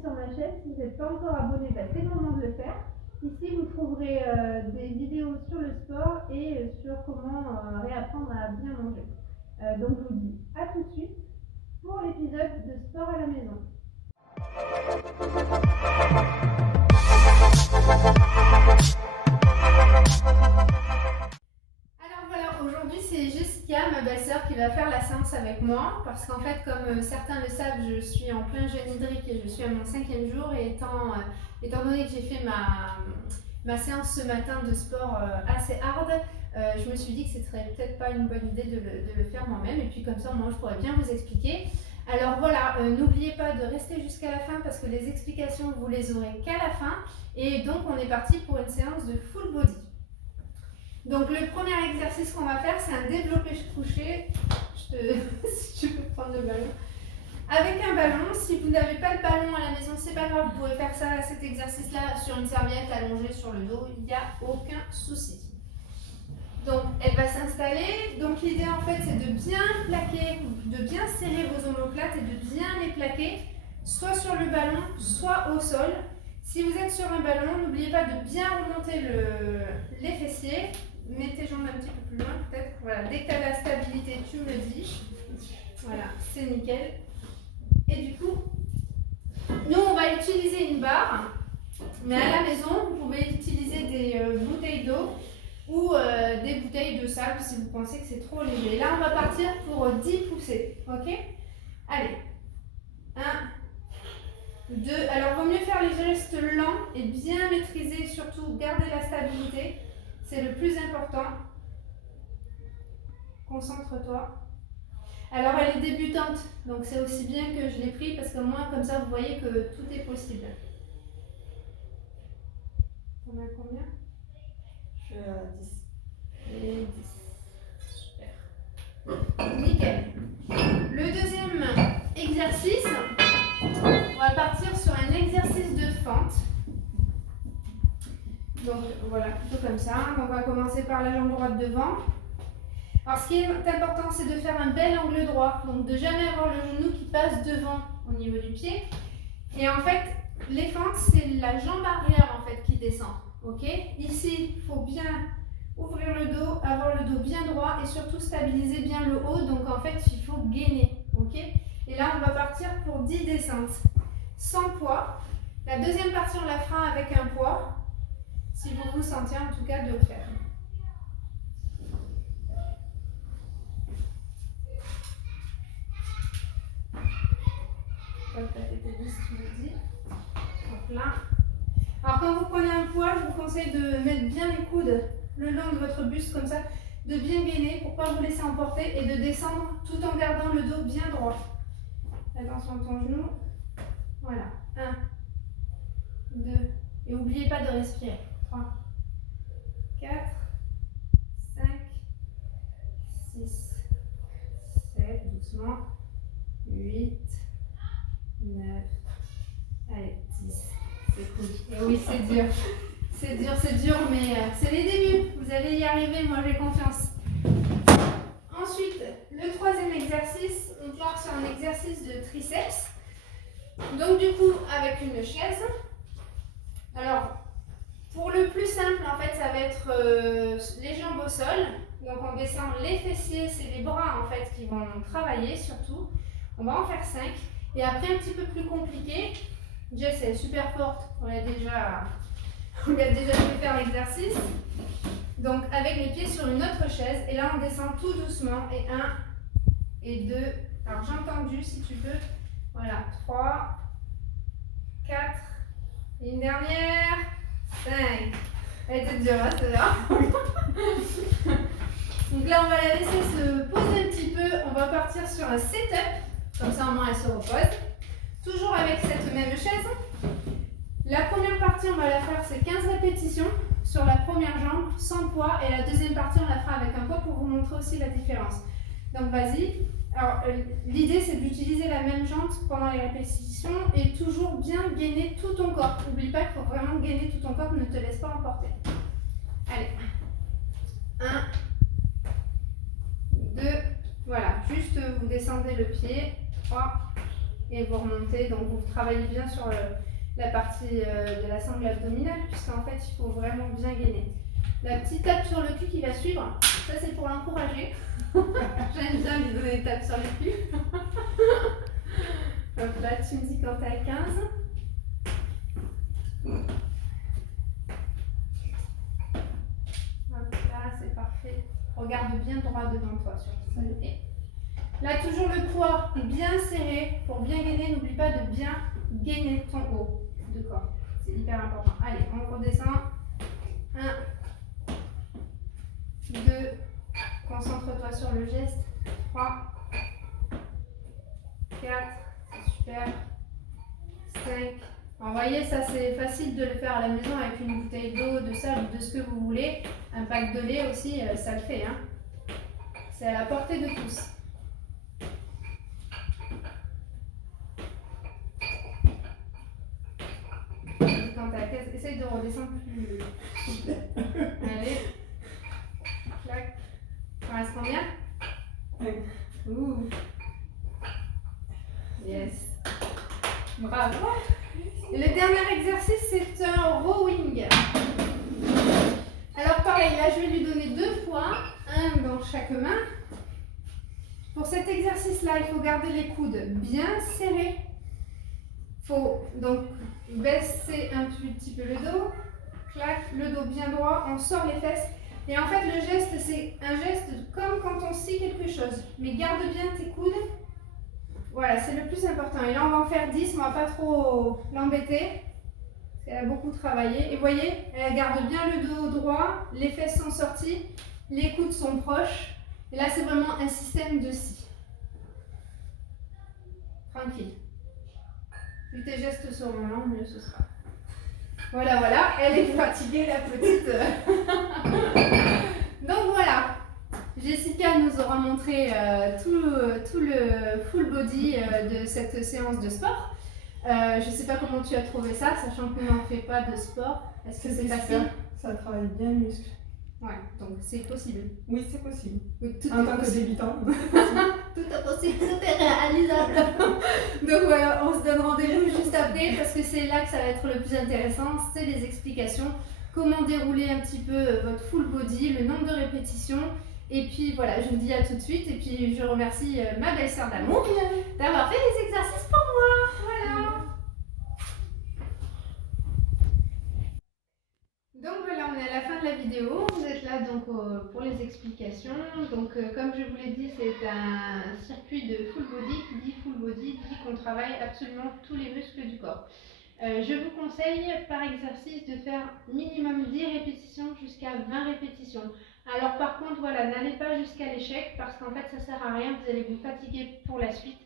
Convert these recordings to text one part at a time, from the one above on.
sur ma chaîne. Si vous n'êtes pas encore abonné, c'est le moment de le faire. Ici, vous trouverez des vidéos sur le sport et sur comment réapprendre à bien manger. Donc, je vous dis à tout de suite pour l'épisode de sport à la maison. Alors voilà, aujourd'hui c'est Jessica, ma belle-sœur, qui va faire la séance avec moi parce qu'en fait, comme certains le savent, je suis en plein jeûne hydrique et je suis à mon 5e jour et étant donné que j'ai fait ma séance ce matin de sport assez hard, je me suis dit que ce serait peut-être pas une bonne idée de le faire moi-même et puis comme ça moi je pourrais bien vous expliquer. Alors voilà, n'oubliez pas de rester jusqu'à la fin parce que les explications vous les aurez qu'à la fin et donc on est parti pour une séance de full body. Donc le premier exercice qu'on va faire, c'est un développé couché. Si tu peux prendre le ballon. Avec un ballon, si vous n'avez pas de ballon à la maison, c'est pas grave, vous pouvez faire ça, cet exercice-là sur une serviette allongée sur le dos, il n'y a aucun souci. Donc elle va s'installer. Donc l'idée en fait c'est de bien plaquer, de bien serrer vos omoplates et de bien les plaquer, soit sur le ballon, soit au sol. Si vous êtes sur un ballon, n'oubliez pas de bien remonter les fessiers. Mets tes jambes un petit peu plus loin peut-être. Voilà, dès que tu as la stabilité, tu me le dis. Voilà, c'est nickel. Et du coup, nous on va utiliser une barre, mais à la maison, vous pouvez utiliser des bouteilles d'eau ou des bouteilles de sable si vous pensez que c'est trop léger. Là, on va partir pour 10 poussées, ok? Allez, 1, 2, alors vaut mieux faire les gestes lents et bien maîtriser, surtout garder la stabilité, c'est le plus important. Concentre-toi. Alors elle est débutante, donc c'est aussi bien que je l'ai pris parce que moi, comme ça, vous voyez que tout est possible. On a combien? Je suis à 10. Et 10. Super. Nickel. Le deuxième exercice, on va partir sur un exercice de fente. Donc voilà, plutôt comme ça. On va commencer par la jambe droite devant. Alors ce qui est important, c'est de faire un bel angle droit. Donc de jamais avoir le genou qui passe devant au niveau du pied. Et en fait, les fentes, c'est la jambe arrière en fait qui descend. Ok? Ici, il faut bien ouvrir le dos, avoir le dos bien droit et surtout stabiliser bien le haut. Donc en fait, il faut gainer. Ok? Et là, on va partir pour 10 descentes. Sans poids. La deuxième partie, on la fera avec un poids. Si vous vous sentez en tout cas de le faire. Tu me dis. Donc là. Alors quand vous prenez un poids, je vous conseille de mettre bien les coudes le long de votre buste comme ça, de bien gainer pour ne pas vous laisser emporter et de descendre tout en gardant le dos bien droit. Attention à ton genou. Voilà. 1, 2. Et n'oubliez pas de respirer. 3, 4, 5, 6, 7, doucement. 8, 9, allez, 10. C'est cool. Et oui, c'est dur. C'est dur, mais c'est les débuts. Vous allez y arriver, moi j'ai confiance. Ensuite, le troisième exercice, on part sur un exercice de triceps. Donc du coup, avec une chaise. Alors, pour le plus simple, en fait, ça va être les jambes au sol. Donc on descend les fessiers, c'est les bras en fait qui vont travailler surtout. On va en faire 5. Et après, un petit peu plus compliqué. Jess, elle est super forte. On lui a déjà fait faire l'exercice. Donc avec les pieds sur une autre chaise. Et là, on descend tout doucement. Et 1 et 2. Alors jambes tendues si tu peux. Voilà. 3, 4. Et une dernière. 5. Elle était dure, hein, celle-là. Donc là, on va la laisser se poser un petit peu. On va partir sur un setup. Comme ça, au moins, elle se repose. Toujours avec cette même chaise. La première partie, on va la faire, c'est 15 répétitions sur la première jambe, sans poids. Et la deuxième partie, on la fera avec un poids pour vous montrer aussi la différence. Donc, vas-y. Alors, l'idée, c'est d'utiliser la même jambe pendant les répétitions et toujours bien gainer tout ton corps. N'oublie pas qu'il faut vraiment gainer tout ton corps, ne te laisse pas emporter. Allez. 1, 2, voilà. Juste, vous descendez le pied. 3, et vous remontez. Donc vous travaillez bien sur la partie de la sangle abdominale, puisqu'en fait il faut vraiment bien gainer. La petite tape sur le cul qui va suivre, ça c'est pour l'encourager. J'aime bien lui donner des tapes sur le cul. Donc là tu me dis quand t'es à 15. Hop là, c'est parfait. Regarde bien droit devant toi sur ça. Là, toujours le poids bien serré. Pour bien gainer, n'oublie pas de bien gainer ton haut de corps. C'est hyper important. Allez, on redescend. 1, 2, concentre-toi sur le geste. 3, 4, c'est super. 5. Vous voyez, ça c'est facile de le faire à la maison avec une bouteille d'eau, de sable, de ce que vous voulez. Un pack de lait aussi, ça le fait. Hein. C'est à la portée de tous. Quand t'as 15, essaye de redescendre plus souple. Allez. Clac. Ça reste combien? Ouh. Yes. Bravo. Et le dernier exercice, c'est un rowing. Alors pareil, là je vais lui donner 2 poids, un dans chaque main. Pour cet exercice-là, il faut garder les coudes bien serrés. Il faut donc baisser un petit peu le dos. Clac, le dos bien droit, on sort les fesses. Et en fait, le geste, c'est un geste comme quand on scie quelque chose. Mais garde bien tes coudes. Voilà, c'est le plus important. Et là, on va en faire 10, on ne va pas trop l'embêter. Parce qu'elle a beaucoup travaillé. Et vous voyez, elle garde bien le dos droit, les fesses sont sorties, les coudes sont proches. Et là, c'est vraiment un système de scie. Tranquille. Plus tes gestes seront lents, mieux ce sera. Voilà, voilà, elle est fatiguée, la petite. Donc voilà, Jessica nous aura montré tout le full body de cette séance de sport. Je ne sais pas comment tu as trouvé ça, sachant qu'on n'en fait pas de sport. Est-ce que c'est facile? Ça travaille bien le muscle. Ouais, donc c'est possible. Oui, c'est possible. Oui, tout En est tant que possible. débutant. Tout est possible, tout est réalisable. Donc voilà, on se donne rendez-vous juste après parce que c'est là que ça va être le plus intéressant, c'est les explications, comment dérouler un petit peu votre full body, le nombre de répétitions. Et puis voilà, je vous dis à tout de suite et puis je remercie ma belle-sœur d'amour d'avoir fait les exercices pour moi. Voilà. Donc voilà, on est à la fin de la vidéo, vous êtes là donc pour les explications. Donc comme je vous l'ai dit, c'est un circuit de full body. Qui dit full body dit qu'on travaille absolument tous les muscles du corps. Je vous conseille par exercice de faire minimum 10 répétitions jusqu'à 20 répétitions. Alors par contre, voilà, n'allez pas jusqu'à l'échec parce qu'en fait ça sert à rien, vous allez vous fatiguer pour la suite.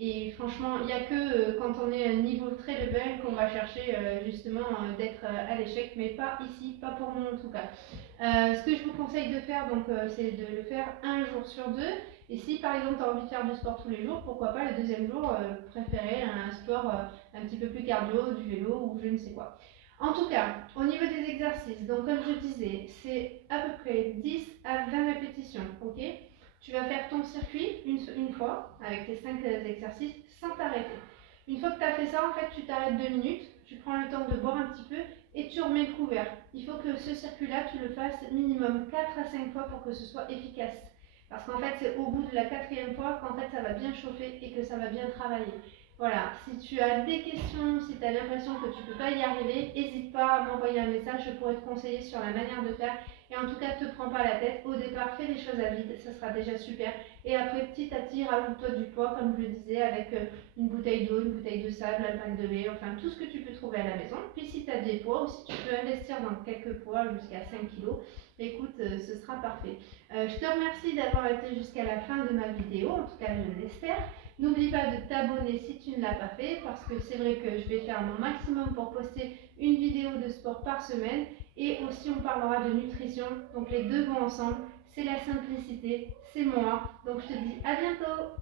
Et franchement, il n'y a que quand on est à un niveau très level qu'on va chercher justement d'être à l'échec, mais pas ici, pas pour nous en tout cas. Ce que je vous conseille de faire, donc, c'est de le faire un jour sur 2. Et si par exemple tu as envie de faire du sport tous les jours, pourquoi pas le deuxième jour préférer un sport un petit peu plus cardio, du vélo ou je ne sais quoi. En tout cas, au niveau des exercices, donc comme je disais, c'est à peu près 10 à 20 répétitions, ok? Tu vas faire ton circuit une fois avec tes 5 exercices sans t'arrêter. Une fois que tu as fait ça, en fait, tu t'arrêtes 2 minutes, tu prends le temps de boire un petit peu et tu remets le couvert. Il faut que ce circuit-là, tu le fasses minimum 4 à 5 fois pour que ce soit efficace. Parce qu'en fait, c'est au bout de la 4e fois qu'en fait, ça va bien chauffer et que ça va bien travailler. Voilà, si tu as des questions, si tu as l'impression que tu ne peux pas y arriver, n'hésite pas à m'envoyer un message, je pourrais te conseiller sur la manière de faire. Et en tout cas, ne te prends pas la tête. Au départ, fais les choses à vide, ça sera déjà super. Et après, petit à petit, rajoute-toi du poids, comme je le disais, avec une bouteille d'eau, une bouteille de sable, un pack de lait, enfin tout ce que tu peux trouver à la maison. Puis si tu as des poids aussi, tu peux investir dans quelques poids jusqu'à 5 kg. Écoute, ce sera parfait. Je te remercie d'avoir été jusqu'à la fin de ma vidéo, en tout cas je l'espère. N'oublie pas de t'abonner si tu ne l'as pas fait, parce que c'est vrai que je vais faire mon maximum pour poster une vidéo de sport par semaine. Et aussi on parlera de nutrition, donc les deux vont ensemble. C'est la simplicité, c'est moi. Donc je te dis à bientôt.